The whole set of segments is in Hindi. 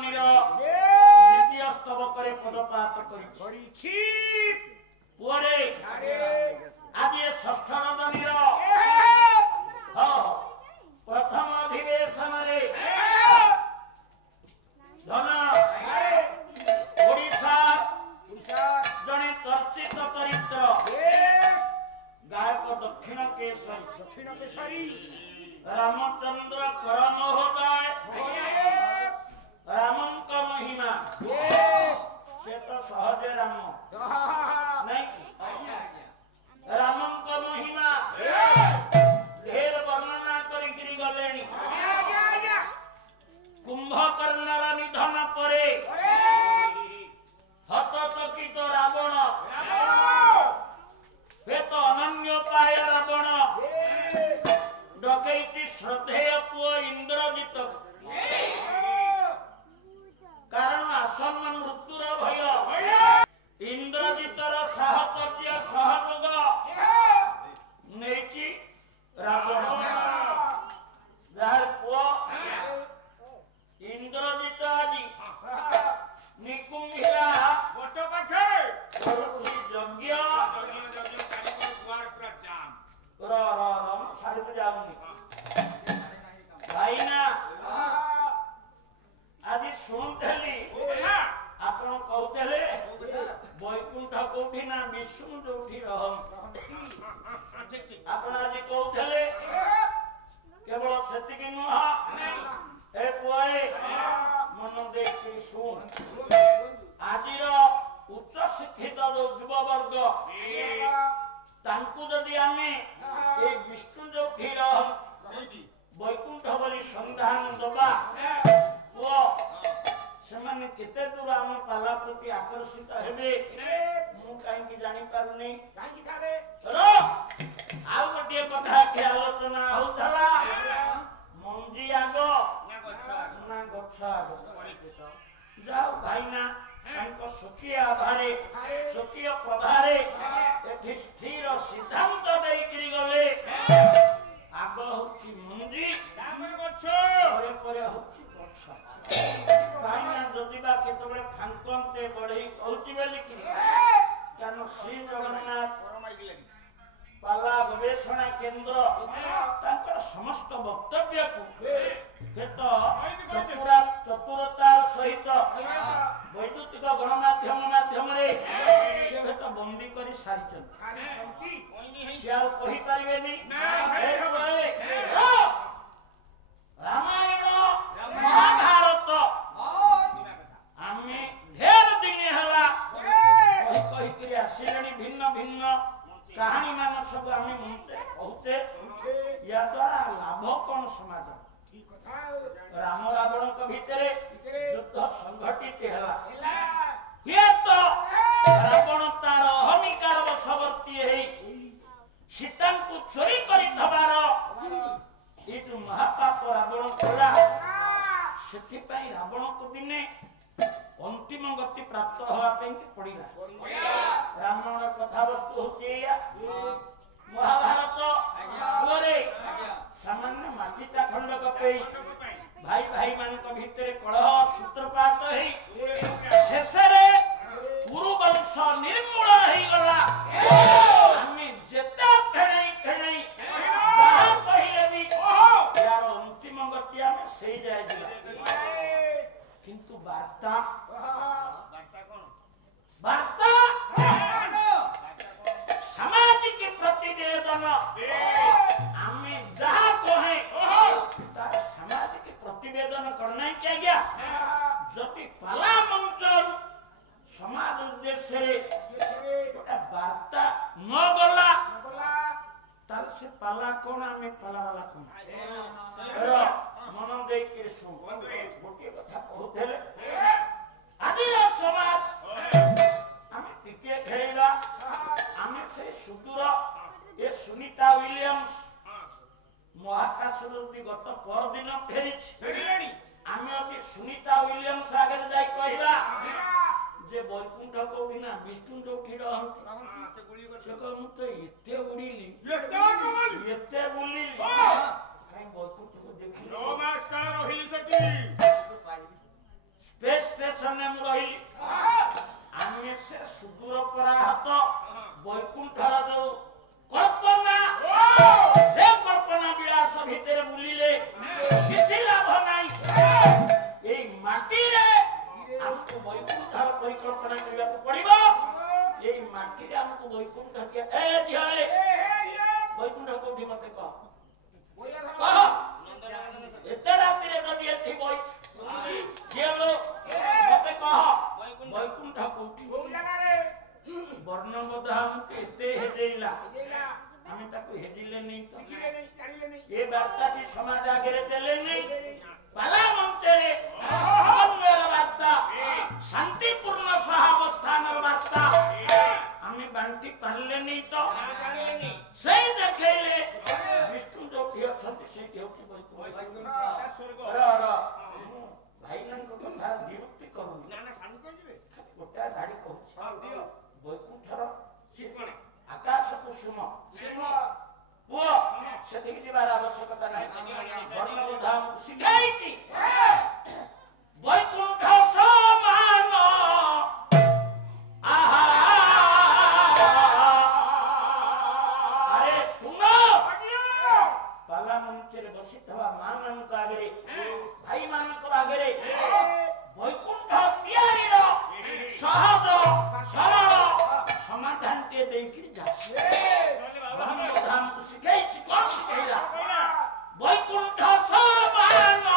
नंदनी द्वितीय स्तबक पदपात पुअरे आज ये षष्ठ नंदनी प्रथम अधिवेशन धन ओडिशा जने चर्चित चरित्र गायक दक्षिण केशरी रामचंद्र कर महोदय रामंक महिमा से तो सहजे राम नहीं रामंक महिमा ढेर वर्णना करी गलेनी कुंभकर्णर निधन परे हतचकित रावण हेत अनन्योपाय रावण डकैती श्रद्धेय पुओ इंद्रजित कारण आसन्न मृत्युर भय इंद्रजितर साहचर्य सहयोग नेची रावण जार पुओ इंद्रजित आदि निकुंभिरा यज्ञ सारी तो जाऊंगी भाईना आज शुणुली आपण कहते वैकुंठ कौटी ना विष्णु जो आपण आज कहते केवल से नुह ए पुए मन देखी शुण आज उच्च शिक्षित जो युववर्ग तांकु जदि आमे ए विष्णु जो वैकुंठ बोली संधान दबा वो सेमाने केते दूर आम पाला प्रति आकर्षित हेबे मु काई जानि पारुनी काई सारे रो आ गोटे कथा के आलोचना होतला मंजी आगो ना गच्छा जाओ भाईना तांको स्वकीय आभारे स्वकीय प्रभारे एठी स्थिर सिद्धांत देई करी गले आग होची मंजी दामर गच्छ परे परे होची गच्छ भाईना जदिबा केतबे फांकनते बढई कहउची बेली कि कानो श्री जगन्नाथ परमाई लागि पाला गवेषणा केंद्र तांकर समस्त वक्तव्य को चतुरतार सहित वैद्युतिक गणमाध्यम माध्यम से बंदी कर सारी कही पारे रामायण महाभारत आम ढेर दिन है कही आसिले भिन्न भिन्न कहानी मान सब आम कहचे या द्वारा लाभ कौन समाज राम रावण भितर युद्ध संघटित रावण तार अहमिकार वशवर्ती सीता को चोरी कर महापाप रावण कला से रावण को दिने अंतिम गति प्राप्त होगापी पड़ा रावण कथा वस्तु हूँ महाभारत सामान्य माटी चाखंड कपे भाई भाई मान भितर कलह सूत्रपात शेष गुरु वंश निर्मूल हो गला जेते फेणई फेणई जहां कहिले भी यार अंतिम गति आमे से जाय दिला किंतु वार्ता वार्ता सामाजिक प्रतिवेदन आमे जहां कहे तार सामाजिक प्रतिवेदन करना क्या गया जति पाला मंच समाज उद्देश्य रे गोटा वार्ता न गला तार से पाला कोन आमे पाला वाला कोन मन दे के सु गोटे कथा कहथले आदि समाज आमे टिके खेला आमे से सुदूर ए सुनीता विलियम्स महाकाश गत पर दिन फेरी आमे अभी सुनीता विलियम्स आगे जाई कहबा जे वैकुंठ कोठी ना विष्णु जोठी रहंत से गुली कर से कहू तो एते उड़ीली एते बुलीली काई वैकुंठ को देखि 9 मास काल रहिली सकी ଜାଗରେ ଦେଲେନି ପାଲା ମଞ୍ଚରେ ସମନ୍ୱୟର ବାର୍ତ୍ତା ଶାନ୍ତିପୂର୍ଣ୍ଣ ସହାବସ୍ଥାନର ବାର୍ତ୍ତା ଆମେ ବାଣ୍ଟି ପାରିଲେନି ତ ସେଇ ଦେଖେଇଲେ ବିଷ୍ଣୁ ଯୋଉଠି ଅଛନ୍ତି ସେଇଠି ହଉଛି ଭାଇମାନଙ୍କ କଥା ବିରକ୍ତି କରୁନି ଗୋଟା ଧାଡି କହୁଛି ବୈକୁଣ୍ଠର ଆକାଶ କୁସୁମ ପୁଅ ସେଠିକି ଯିବାର ଆବଶ୍ୟକତା ନାହିଁ ବର୍ଣ୍ଣବୋଧ ଆମକୁ ଶିଖାଇଛି ବୈକୁଣ୍ଠ ସମାନ ଆହା ଆରେ ତୁମ ପାଲା ମଞ୍ଚରେ ବସିଥିବା ମା ମାନଙ୍କ ଆଗରେ ଭାଇମାନଙ୍କ ଆଗରେ ବୈକୁଣ୍ଠ ତିଆରିର ସହଜ ସରଳ ସମାଧାନଟିଏ ଦେଇକିରି ଯାଉଛି ଆମକୁ ଶିଖେଇଛି କଣ ଶିଖେଇଲା ବୈକୁଣ୍ଠ ସମାନ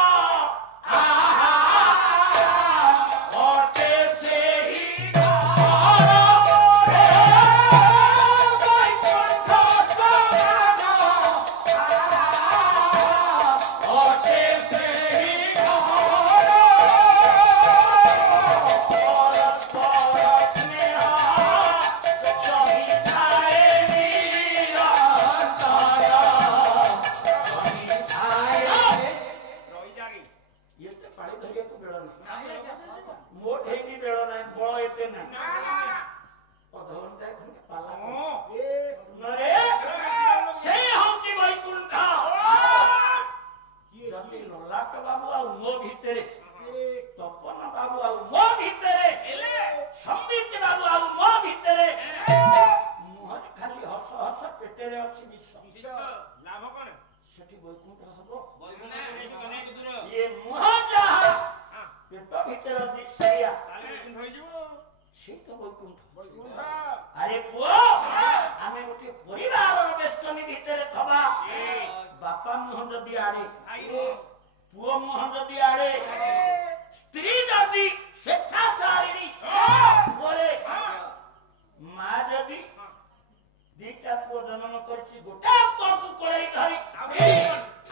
ସେଠି ବୈକୁଣ୍ଠ ହବ ଇଏ ମୁହ ଯାହା ପେଟ ଭିତରେ ଅଛି ସେଇଆ ସେଇ ତ ବୈକୁଣ୍ଠ ଆରେ ପୁଅ ଆମେ ଗୋଟେ ପରିବାରର ବେଷ୍ଟନୀ ଭିତରେ ଥବା ବାପା ମୁହଁ ଯଦି ଆଡେ ପୁଅ ମୁହଁ ଯଦି ଆଡେ ସ୍ତ୍ରୀ ଯଦି ସ୍ୱେଚ୍ଛାଚାରିଣୀ ପରେ ମା ଯଦି ଦିଟା ପୁଅ ଜନ୍ମ କରିଛି ଗୋଟା ପୁଅକୁ କୋଳେଇ ଧରି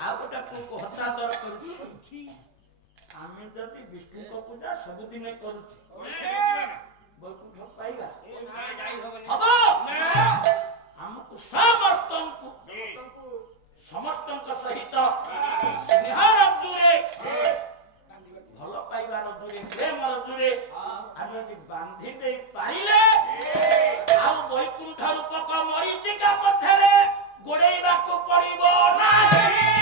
ଆଉ ଗୋଟା ପୁଅକୁ ହତାଦର କରୁଛି ଆମେ ଯଦି ବିଷ୍ଣୁଙ୍କ ପୂଜା ସବୁଦିନ କରୁଛେ ବୈକୁଣ୍ଠ ପାଇବା ହବ ଆମକୁ ସମସ୍ତଙ୍କ ସହିତ ସ୍ନେହ ରଜ୍ଜୁରେ ଭଲ ପାଇବା ରଜ୍ଜୁରେ ପ୍ରେମ ରଜ୍ଜୁରେ ଆମେ ଯଦି ବାନ୍ଧି ଦେଇ ପାରିଲେ ଆଉ ବୈକୁଣ୍ଠ ରୂପକ ମରୀଚିକା ପଥରେ ଗୋଡେଇବାକୁ ପଡିବ ନାହିଁ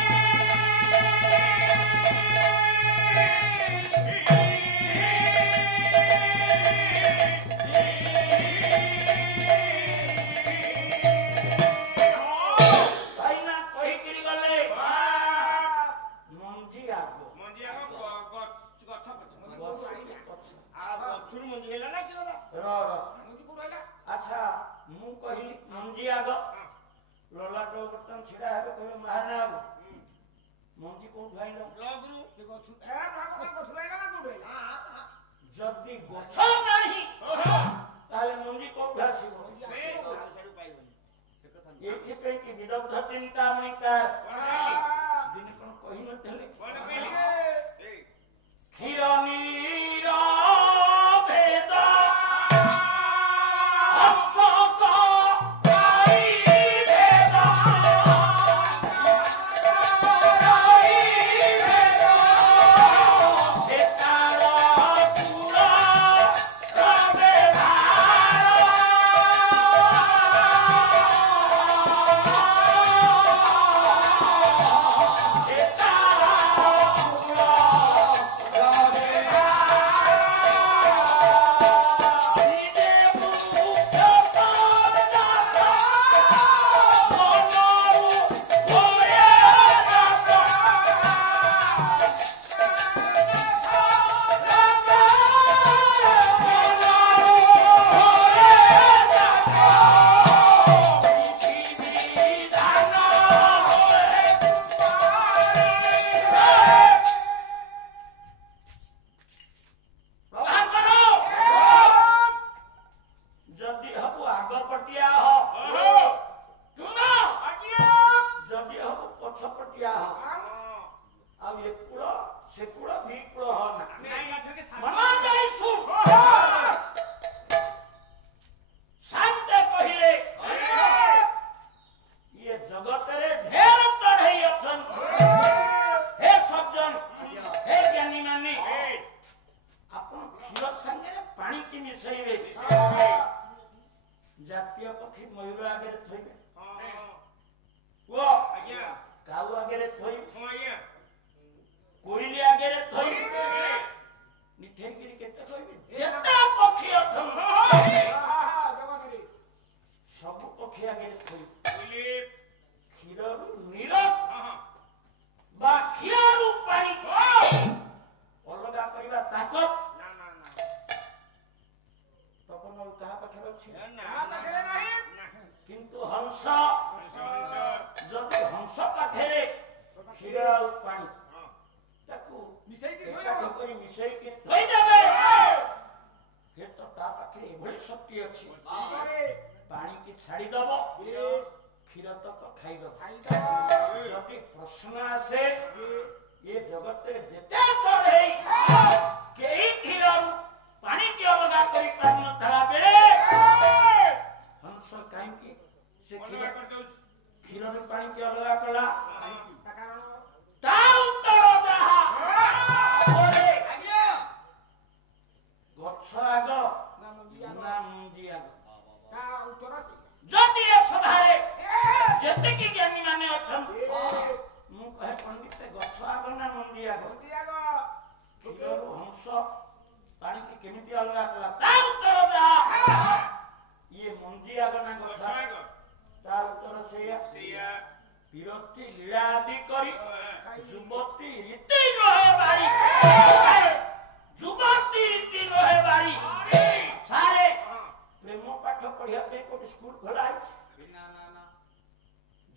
अच्छा मु कहली मंजी आग ललाट बर्तन छिड़ा हेबे कहबे मारना आग मंजी कोन भाइलो लगरु के गछु ए भाग गछु लाइला ना कोडे जदी गछ नाही ताले मंजी कोन भासिबो सेडु पाइबनी से कथा एथि पे कि विदग्ध चिंता मणिकार दिन कोन कहि न थले कोन कहली हिरनीरा भेद ସେକୁଳ ବିକୁଳ ହନା ମନ ଦେଇ ଶୁଣ ଶାନ୍ତେ କହିଲେ ये जगत रे ढेर चढ़ई अछन हे सज्जन हे ज्ञानी माने अपन क्षीर संगे पानी की मिसैबे जातीय पक्षी मयूर आगे थइबे वो आज्ञा काऊ आगे थई कोइली आगे थई निठे गिरी केते थइबे जेता पक्षी अछन सब पक्षी आगे थई क्षीर नीरव बा क्षीर पानी अलगा करिबा ताकत तपन कहा पाखर अछि ना पाखरे नाही किंतु हंस जब हंस पाखरे क्षीर आ पानी ताकू मिसै के धोई देबे हे तो ता पाखे एभली शक्ति अछि पानी की छाड़ी दबो क्षीर तक खाई दबो जब प्रश्न आसे ये जगत रे जेते चढ़ई केही क्षीर पानी की अलगा करी पान धरा बेले हंस काई की से क्षीर रे पानी की अलगा कला ता उत्तर दहा ओरे आज्ञा गछ आग ना मुंजी आग ता उत्तर जति सभारे जति की ज्ञानी माने अछन मु कहे पंडित गछ आग ना मुंजी आग क्षीरु हंस पानी की केमिति अलगा कला ता उत्तर दहा ये मुंजी आग ना गछ आग ता उत्तर सेया विरक्ति लीला आदि करी जुवती रीति रहे बारी जुवती रीति रहे बारी सारे प्रेम पाठ पढ़िया पे को स्कूल खोला है ना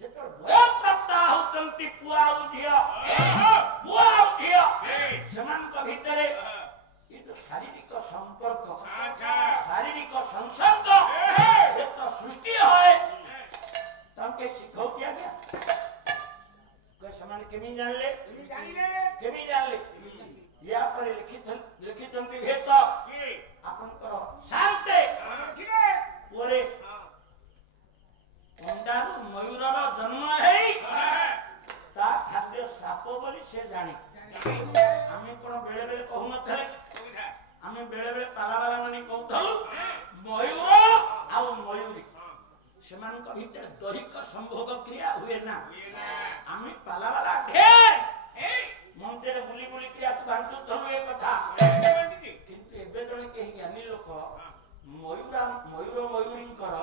जेतर भय प्राप्त होतंती पुआ उधिया समान का भीतरे ये तो शारीरिक संपर्क शारीरिक संसर्ग ये तो सृष्टि है तम के सिखाओ क्या गया कोई समान केमी जान ले या पर लिखित भेद आपन करो शांति ओरे अंडारू मयूरर जन्म है ता खाद्य साप बोली से जाने आमे कोन बेले बेले कहू न थले आमे बेले बेले पाला वाला माने कहथलु मयूर आ मयूरी समान का भीतर दैहिक संभोग क्रिया हुए ना आमे पाला वाला ढेर मंदिर बुली बुली क्रिया तू बांधु धरु ए कथा किंतु एबे जने केही ज्ञानी लोक मयूर मयूरी कर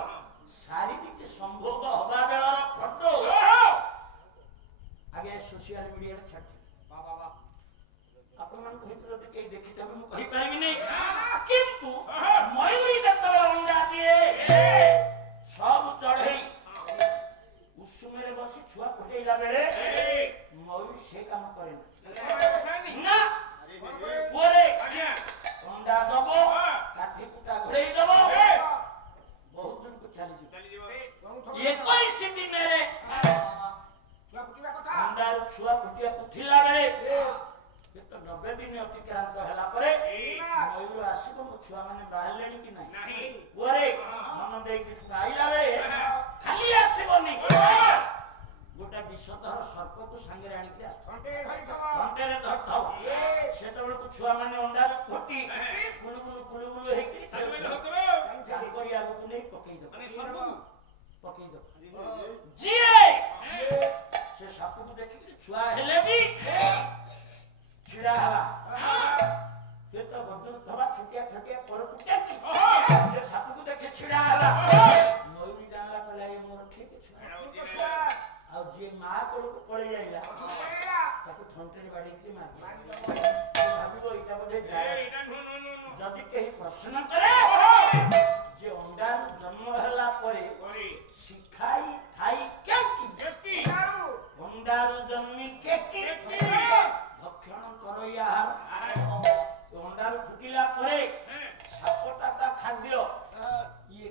शारीरिक संभोग हवा बेलर फोटो आगे सोशल मीडिया रे छाड़ बाबा अपन मन भीतर के देखि तब मु कहि परबी नै किंतु मयूरी जतरे अंडा दिए सब चढ़ई उषुमेरे बसी छुआ फुटेला बेले मयूरी से काम करे ना ओरे अंडा दबो काठी कुटा घुड़ई दबो बहुत दिन को चली जी 21 दिन मेरे छुआ फुटिबा कथा अंडा छुआ फुटिया कुथिला बेले ये तो 90 दिन अतिक्रांत हला परे मयूर आसीबो छुआ माने बाहलेनी कि नाही ओरे मन देई कि सुनाइला बेले खाली आसीबोनी गोटा विषधर सर्प को संगे आनी के घंटे रे धरथौ सेतबेले को छुआ माने अंडा रे फुटी कुलुकुलु हे कि जान करिया को नै पकई दो माने सर्प पकई दो जिए से साप को देखि कि छुआ हेले भी छिड़ा हला से तो बदल थवा छुटिया छटिया पर कुटे से साप को देखि छिड़ा हला मयूरी जानला कला ये मोर ठीक छुआ आ जे मा को पळे जाइला ताको थंटे रे बाडी के मार भाबिबो इटा बदे जाय जदी केही प्रश्न करे जे अंडा जन्म हला परे शिखाई थाई केकी अंडा जन्मी केकी भक्षण करो यार अंडा फुटिला परे सापटा ता खाद्य ये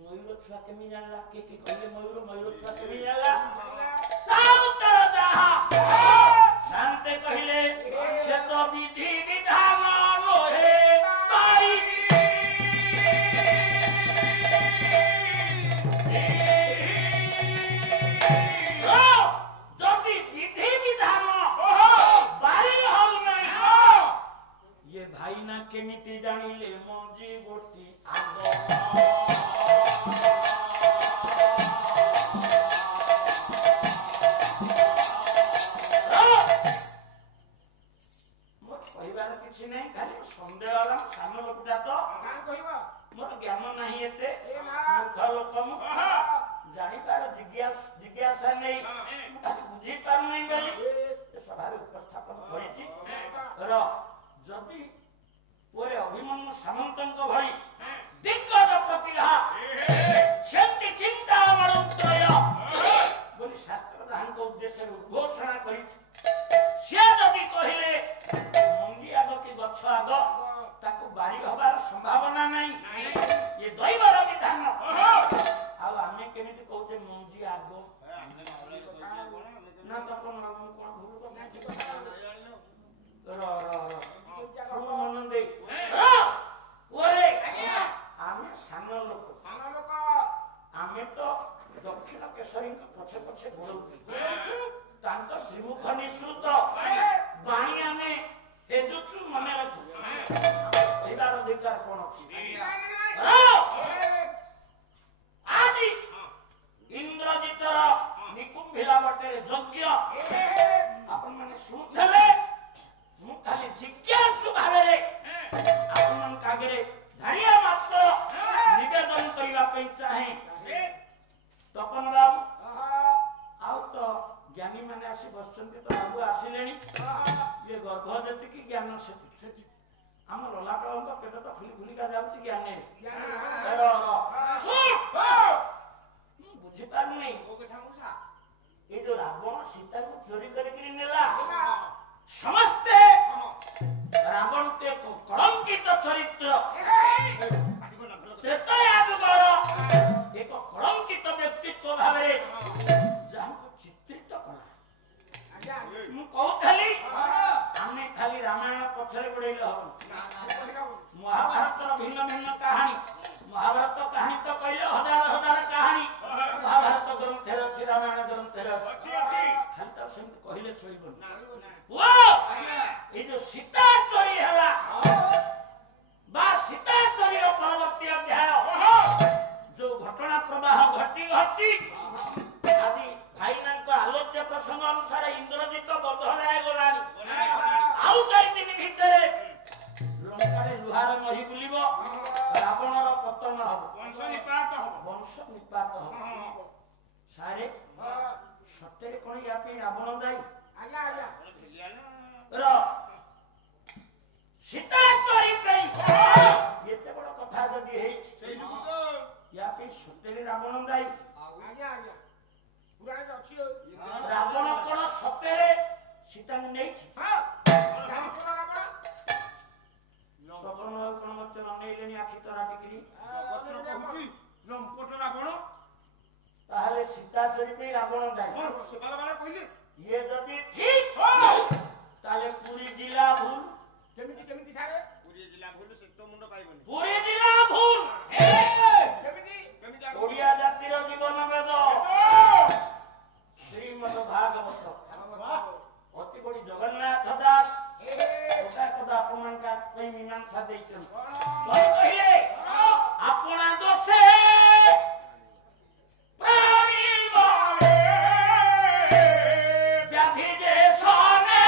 मयूर छुआ केमी जानला के कहले मयूर छुआ केमी जानला ता उत्तर दहा शांति कहले से विधि विधान लोहे बारी जदि विधि विधान बारी हौ नहीं ये भाई ना केमिति जानिले मजी गोटी आग କିଛି ନାହିଁ ଖାଲି ସନ୍ଦେହ ହେଲା ସାନ ଲୋକଟା ତ ମୋର ଜ୍ଞାନ ନାହିଁ ଏତେ ମୂର୍ଖ ଲୋକ ମୁଁ ଜାଣିପାର ଜିଜ୍ଞାସା ନେଇ ମୁଁ ଖାଲି ବୁଝିପାରୁନାହିଁ ବୋଲି ଏ ସଭାରେ ଉପସ୍ଥାପନ କରିଛି ଯଦି ପରେ ଅଭିମନ୍ୟୁ ସାମନ୍ତଙ୍କ ଭଳି ଦିଗ୍ଗଜ ପ୍ରତିଘା ସେମିତି ଚିନ୍ତା ଆମର ଉତ୍ରୟ ବୋଲି ଶାସ୍ତ୍ର ତାହାଙ୍କ ଉଦ୍ଦେଶ୍ୟରେ ଉଦ୍ଘୋଷଣା କରିଛି ସେ ଯଦି କହିଲେ ଗଛ ଆଗ ତାକୁ ବାରି ହବାର ସମ୍ଭାବନା ନାହିଁ ଏ ଦୈବର ବିଧାନ ଆଉ ଆମେ କେମିତି କହୁଛେ ମଞ୍ଜି ଆଗ ନା ତପନ ବାବୁ କଣ ଭୁଲ କଥା ମନ ଦେଇ ଆମେ ସାନ ଲୋକ ଆମେ ତ ଦକ୍ଷିଣ କେଶରୀଙ୍କ ପଛେ ପଛେ ଗୋଡ଼ଉଛୁ ତାଙ୍କ ଶ୍ରୀମୁଖ ନିଃସୃତ ବାଣୀ ଆମେ ଏଜୁଛୁ ମନେ ରଖୁ କହିବାର ଅଧିକାର କଣ ଅଛି ଆଜି ଇନ୍ଦ୍ରଜିତର ନିକୁମ୍ଭିଲା ବଟରେ ଯଜ୍ଞ ଆପଣ ମାନେ ଶୁଣୁଥିଲେ ମୁଁ ଖାଲି ଜିଜ୍ଞାସୁ ଭାବରେ ଆପଣମାନଙ୍କ ଆଗରେ ଧାଡ଼ିଆ ମାତ୍ର ନିବେଦନ କରିବା ପାଇଁ ଚାହେଁ ତପନ ବାବୁ ଆଉ ତ ଜ୍ଞାନୀ ମାନେ ଆସି ବସିଛନ୍ତି ତ ବାବୁ ଆସିଲେଣି ये गर्भ जेतिकी ज्ञान सेति हम ललाटଙ୍କ पेट तो फुली फुलिका जाउची ज्ञाने बुझी पार नहीं ओ कथा मुसा ए जो रावण सीता को चोरी करके नेला समस्त रावण के कलंकित चरित्र त्रेतया जुगर एक कलंकित व्यक्तित्व भाबरे जहां को चित्रित करा मु कहथली हमने खाली रामायण पछरे पड़ेले हो महाभारत भिन्न भिन्न कहानी महाभारत कहानी तो कहले हजार हजार कहानी महाभारत ग्रंथ अछि रामायण ग्रंथ अछि खाली तो सेम कहले चलिबन वो ए जो सीता चोरी हला बा सीता चोरी रो परवर्ती अध्याय जो घटना प्रवाह घटी घटी आदि भाईनांको आलोच्य प्रसंग अनुसार इंद्रजित बधराय गलानी आउ कई दिन भितरे लंका रे लुहार नही बुलिबो रावणर पतन हबो वंश निपात हबो सारे सत्य कोन या पे रावण दाई आज्ञा र सीता चोरी पे एते बड़ कथा जदी हेई सेही तो या पे सत्य रावण दाई आज्ञा पुराण अछि रावण कोन सत्य रे सीता नै छी हां रावण तपन कोन मत ननेलेनी आखि तरा टिकरी पत्र कहूची लंपट रावण ताहले सीता चोरी पे रावण दाई से बाला कहले ये जदी ठीक हो ताले पूरी जिला भूल केमिति सारे पूरी जिला भूल से तो मुंड पाइबनी पूरी जिला भूल केमिति ओडिया जातिर जीवन वेद श्रीमद् भागवत अति बड़ी जगन्नाथ दास ओटा कदा अपमान का कोई मीमांसा देइछन कोन कहिले अपना दोषे प्राणी बारे व्याधि जे सोने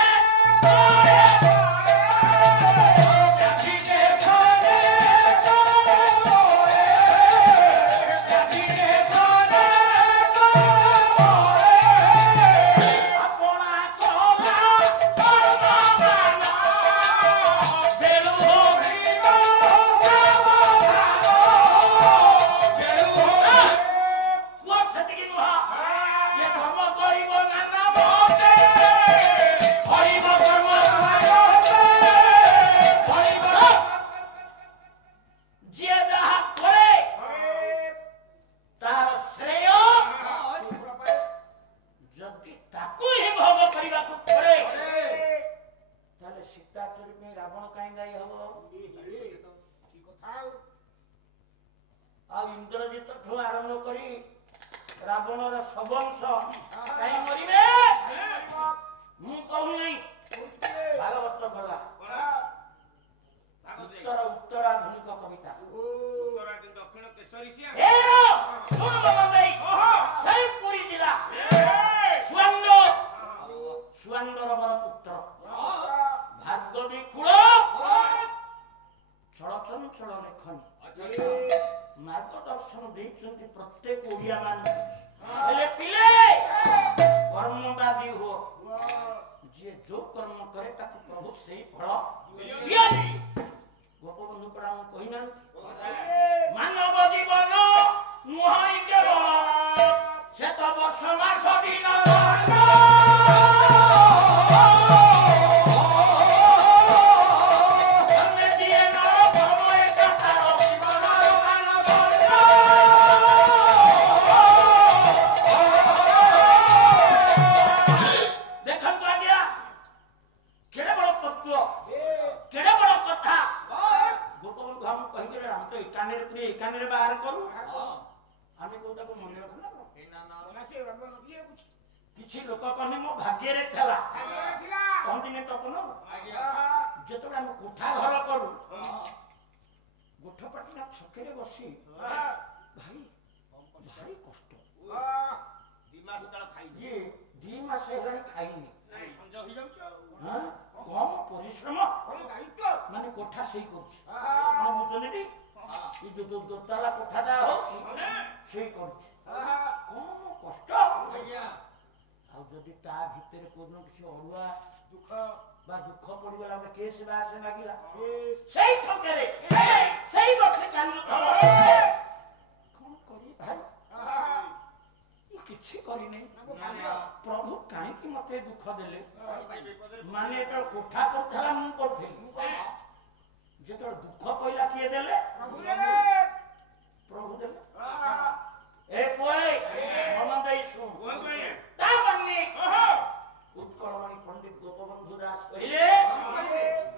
ତାହେଲେ ସୀତା ଚୋରି ପାଇଁ ରାବଣ କାହିଁ ଦାୟୀ ହବ? ଆଉ ଇନ୍ଦ୍ରଜିତ ଠୁ ଆରମ୍ଭ କରି ରାବଣର ସବଂଶ କାହିଁ ମରିବେ? ମୁଁ କହୁନି, ଭାଗବତ ଗଲା ଉତ୍ତରାଧୁନିକ କବିତା। ଦକ୍ଷିଣ କେଶରୀ ସେଇ ପୁରୀ ଜିଲ୍ଲା ସୁଆଣ୍ଡର ବର ପୁତ୍ର ଭାର୍ଗବୀ କୂଳ ଚଳଚଞ୍ଚଳ ଲେଖନୀ ମାର୍ଗଦର୍ଶନ ଦେଇଛନ୍ତି ପ୍ରତ୍ୟେକ ଓଡ଼ିଆ ମାନଙ୍କୁ। ହେଲେ ପିଲେ କର୍ମବାଦୀ ହୁଅ, ଯିଏ ଯୋଉ କର୍ମ କରେ ତାକୁ ପ୍ରଭୁ ସେଇ ଫଳ ଦିଅନ୍ତି। ଗୋପବନ୍ଧୁ ପରା ମୁଁ କହିନାହାନ୍ତି, ମାନବ ଜୀବନ ନୁହଁ କେବଳ ଶତ ବର୍ଷ ମାସ ଦିନ କିଛି ଲୋକ କହନି ମୋ ଭାଗ୍ୟରେ ଥିଲା କହନ୍ତିନି ତପନ। ଯେତେବେଳେ ଆମେ କୋଠା ଘର କରୁ ଗୋଠପାଟିନା ଛକରେ ବସି ଭାଇ ଭାରି କଷ୍ଟ, 2 ମାସ କାଳ ଖାଇନି, 2 ମାସ ହେଲାଣି ଖାଇନି, ସଞ୍ଜ ହେଇଯାଉଛି କମ ପରିଶ୍ରମ ମାନେ କୋଠା ସେଇ କରୁଛି କଣ ବୁଝୁଛନ୍ତି? ଏ ଯୋଉ ଦୋତାଲା କୋଠାଟା ହଉଛି ସେଇ କରୁଛି, କମ କଷ୍ଟ। ଆଉ ଯଦି ତା ଭିତରେ କୋଉଦିନ କିଛି ଅଡୁଆ ଦୁଃଖ ପଡିଗଲା, ଗୋଟେ କେସ୍ ବାସ ଲାଗିଲା ସେଇ ଛକରେ ସେଇ ବର୍ଷେ ଚାଲୁଥିବ, କଣ କରି ଭାଇ କିଛି କରିନାହିଁ, ପ୍ରଭୁ କାହିଁକି ମତେ ଦୁଃଖ ଦେଲେ? ମାନେ ଯେତେବେଳେ କୋଠା କରୁଥିଲା ମୁଁ କରୁଥିଲି, ଯେତେବେଳେ ଦୁଃଖ ପଇଲା କିଏ ଦେଲେ? ପ୍ରଭୁ ଦେଲେ। ଏ ପୁଅ ମନ ଦେଇ ଶୁଣ, ଉତ୍କଳମଣି ପଣ୍ଡିତ ଗୋପବନ୍ଧୁ ଦାସ କହିଲେ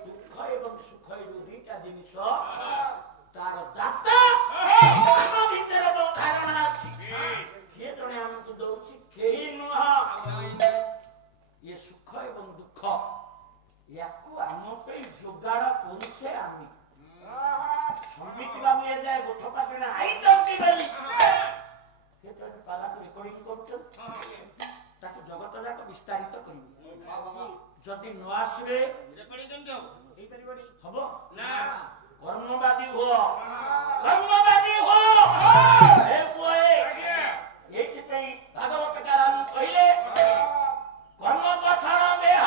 ଦୁଃଖ ଏବଂ ସୁଖ ଏ ଯୋଉ ଦିଟା ଜିନିଷ ତାର ଦାତା ଭିତରେ ଯୋଉ ଧାରଣା ଅଛି କିଏ ଜଣେ ଆମକୁ ଦଉଛି? କେହି ନୁହଁ। ଇଏ ସୁଖ ଏବଂ ଦୁଃଖ ୟାକୁ ଆମ ପାଇଁ ଯୋଗାଡ଼ କରୁଛେ ଆମେ। ସମିତି ବାବୁ ଏ ଯାଏ ଗୋଠ ପାଟଣା ଆଇଛନ୍ତି ବୋଲି ପାଲାକୁ ରେକର୍ଡିଂ କରୁଛନ୍ତି, ତାକୁ ଜଗତ ଯାକ ବିସ୍ତାରିତ କରିବେ। ଯଦି ନ ଆସିବେ ହବ ନା? କର୍ମବାଦୀ ହୁଅ, କର୍ମବାଦୀ ହୁଅ। ଏଇଥିପାଇଁ ଭାଗବତ କହିଲେ କର୍ମ ବସଣ ଦେହ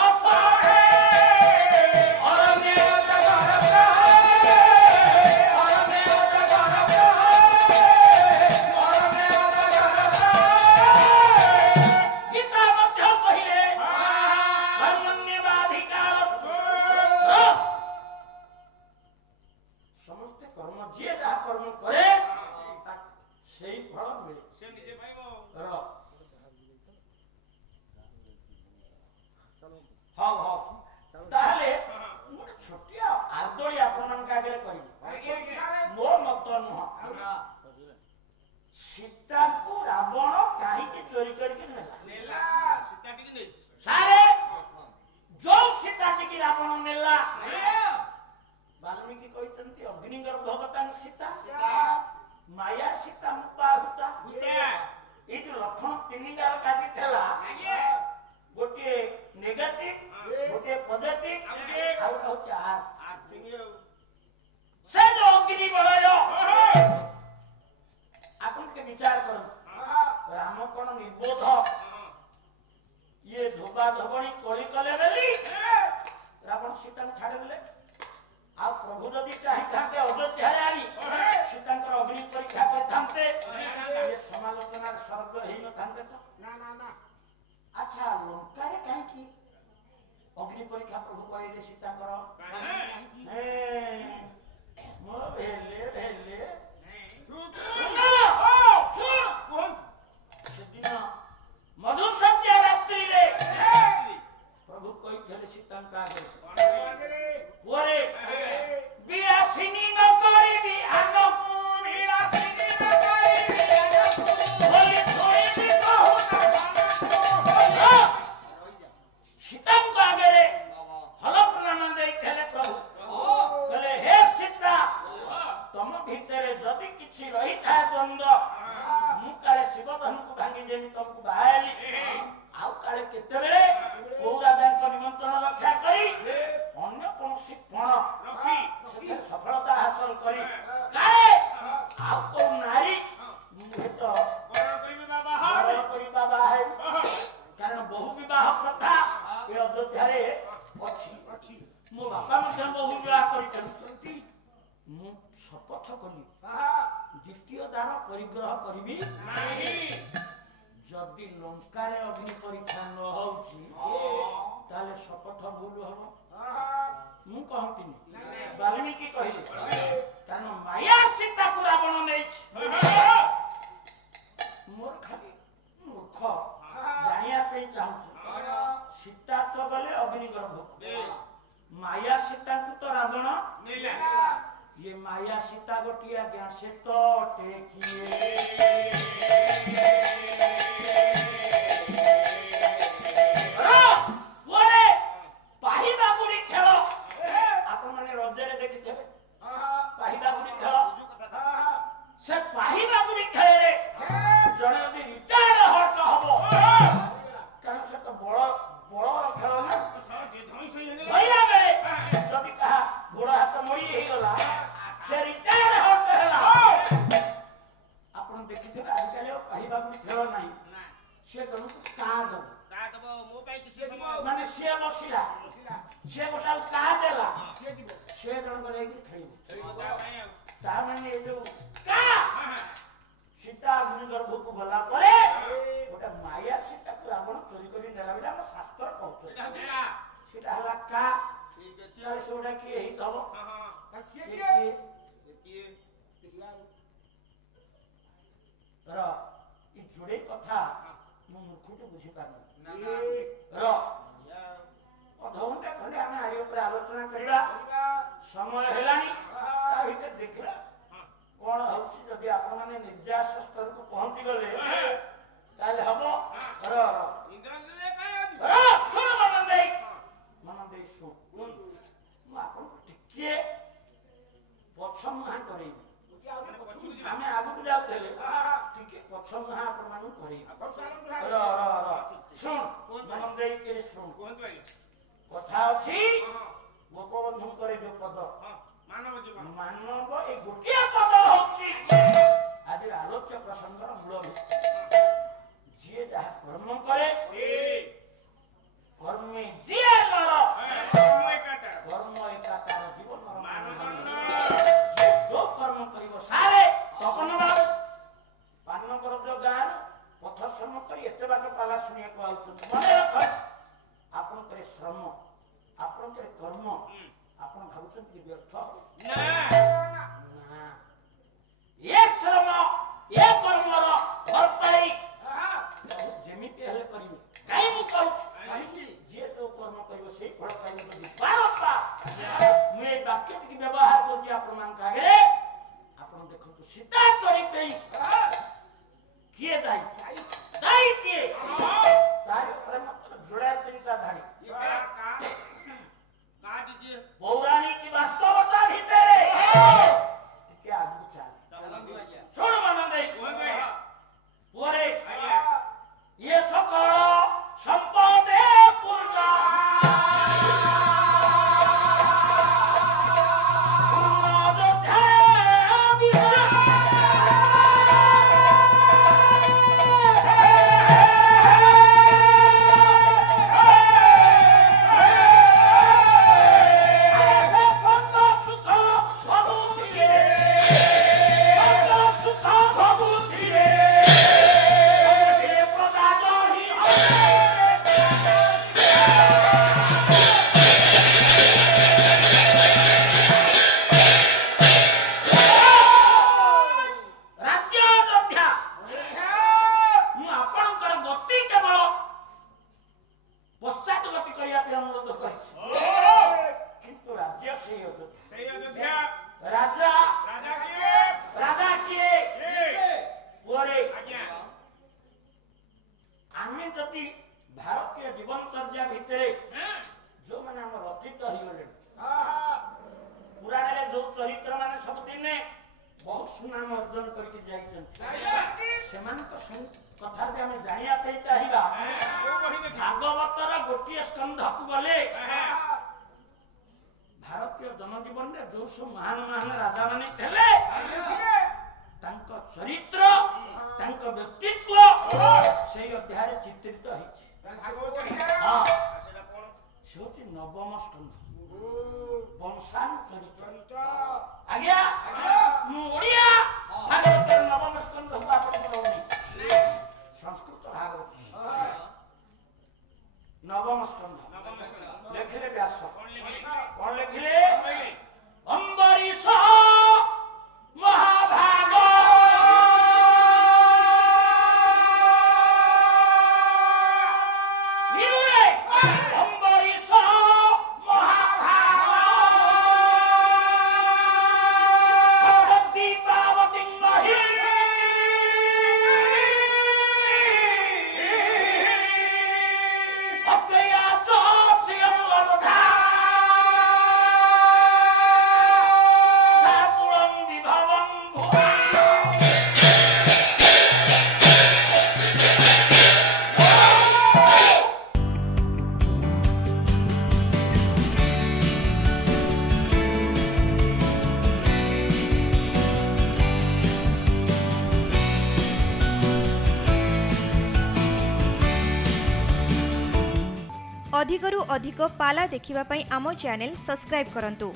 ସୀତାକୁ ରାବଣ କାହିଁକି ଚୋରି କରିକି ନେଲା? ସାରେ ଯୋଉ ସୀତା ଟିକି ରାବଣ ନେଲା, ବାଲ୍ମୀକି କହିଛନ୍ତି ଅଗ୍ନିଗର୍ଭଗତାଂ ସୀତା ମାୟା ସୀତା ମୁପାହୁତା। ଏଇ ଯୋଉ ଲକ୍ଷଣ 3 ଗାର କାଟିଥିଲା, ଗୋଟିଏ ନେଗେଟିଭ, ଗୋଟିଏ ପଜିଟିଭ, ଆଉ ଗୋଟେ ହଉଛି ସେ ଯୋଉ ଅଗ୍ନି ବଳୟ। ଆପଣ ଟିକେ ବିଚାର କରନ୍ତୁ, ରାମ କଣ ନିର୍ବୋଧ? ଇଏ ଧୋବା ଧୋବଣୀ କଳି କଲେ ବୋଲି ରାବଣ ସୀତାଙ୍କୁ ଛାଡ଼ିଦେଲେ। ଆଉ ପ୍ରଭୁ ଯଦି ଚାହିଁଥାନ୍ତେ ଅଯୋଧ୍ୟାରେ ଆଣି ସୀତାଙ୍କର ଅଗ୍ନି ପରୀକ୍ଷା କରିଥାନ୍ତେ, ସମାଲୋଚନାର ସ୍ୱର୍ଗ ହେଇନଥାନ୍ତେ ତ? ଆଚ୍ଛା, ଲଙ୍କାରେ କାହିଁକି ଅଗ୍ନି ପରୀକ୍ଷା ପ୍ରଭୁ କହିଲେ ସୀତାଙ୍କର? ସେଦିନ ମଧୁସନ୍ଧ୍ୟା ରାତ୍ରିରେ ପ୍ରଭୁ କହିଥିଲେ ସୀତାଙ୍କ ଆଗରେ କରି କାଳେ ଆଉ କୋଉ ନାରୀ ମୁହେତ ବରଣ କରି ବାବା ହେବି କାରଣ ବହୁ ବିବାହ ପ୍ରଥା ଏ ଅଯୋଧ୍ୟାରେ ଅଛି ମୋ ବାପା ମଧ୍ୟ ବହୁ ବିବାହ କରିଛନ୍ତି ମୁଁ ଶପଥ କଲି ଦ୍ୱିତୀୟ ଦାନ ପରିଗ୍ରହ କରିବି ନାହିଁ ଯଦି ଲଙ୍କାରେ ଅଗ୍ନି ପରୀକ୍ଷା ନ ହଉଛି ତାହେଲେ ଶପଥ ଭୁଲ ହବ ମୁଁ କହନ୍ତିନି ବାଲ୍ମୀକି କହିଲେ କାରଣ ମାୟା ସୀତାକୁ ରାବଣ ନେଇଛି ମୋର ଖାଲି ମୂର୍ଖ ଜାଣିବା ପାଇଁ ଚାହୁଁଛି ସୀତା ତ ଗଲେ ଅଗ୍ନି ଗର୍ଭ ମାୟା ସୀତାକୁ ତ ରାବଣ ये माया सीता गोटिया ज्ञान से तो टेकिए बोले पाहिदा बुड़ी खेल आपण माने रजरे देखि देबे पाहिदा बुड़ी खेल से पाहिदा बुड़ी खेल रे जणे यदि रिटायर हट हबो कारण से तो बड़ खेल ना भइला बेले जदि कहा घोड़ा हाथ मोड़ी हे गला से रिटायर हट हैला आपण देखिथिबे आजिकाली पाहिबा बुड़ी खेल नाही से जण का दब मो पाई किछि माने से बसिला से गोटा का देला से जण को लेके खेलिबो ता माने ए जो का सीता अग्नि गर्भ को भला परे गोटा माया सीता को रावण चोरी करी नेला बिना हम शास्त्र कहतो सीता हला का ठीक अछि तारे सोडा की एही दब से र ई जोड़े कथा मु मुखुट बुझी पारनु र अधघंटा खंडे आमे आयो पर आलोचना करिबा समय हेलानी ता भीतर देखिबा कोन होछि जदि आपण माने निर्यास स्तर को पहुंची गले ताले हबो र इंद्रने काय सुन मन दे सुन मु आपण टिके पछमहा करै आमे आगु जाउथले टिके पछमहा आपण मानु करै र सुन मन दे के सुन कथा अछि गोपबंधु करे जो पद मानव ए गोटिया पद होछि आज आलोच्य प्रसंगर मूल जे जहा कर्म करे से कर्मे जे नर कर्म एकातार जीवन जो कर्म करिवो सारे तपन बाबू पानकर जो गान पथ श्रम करी एते बाट पाला सुनिया को आउछ मने रख आपन करे श्रम आपन करे कर्म आपन भाबुछन कि व्यर्थ ना ये श्रम ये कर्मर भरपाई जेमिति हेले करिवे काई मु कहू जे तो कर्म करिवो से फल पाइबो जदि बारपा मुए वाक्य की व्यवहार करछि आपन मान कागे आपन देखंतु सीता चोरी पेई किए दाई किए तार प्रेम जोड़ा तरीका धाड़ी पौराणिक की वास्तवता भीतर क्या आगु चाल सुन मन नहीं पूरे ये सकल संपद पूर्ण भारतीय जीवन चर्या भितर जो माने हम रचित हो गले पुराण रे जो चरित्र माने सब दिन बहुत सुनाम अर्जन करके जाइछन सेमान को कथा भी हम जानिया पे चाहिबा भागवतर गोटिए स्कंध को गले भारतीय जनजीवन में जो सब महान महान राजा माने थे तांको चरित्र तांको व्यक्तित्व से अध्याय चित्रित हाँ से हूँ नवम स्कंध वंशानुचरित आज्ञा ओडिया भागवत नवम स्कंध संस्कृत भागवत नवम स्कंध लिखिले व्यास कौन लिखिले अम्बरीश महाभाग अम्बरीश महाभाग दीपावती मही अधिकरु अधिक पाला देखिबा पई आमो चैनल सब्सक्राइब करंतु।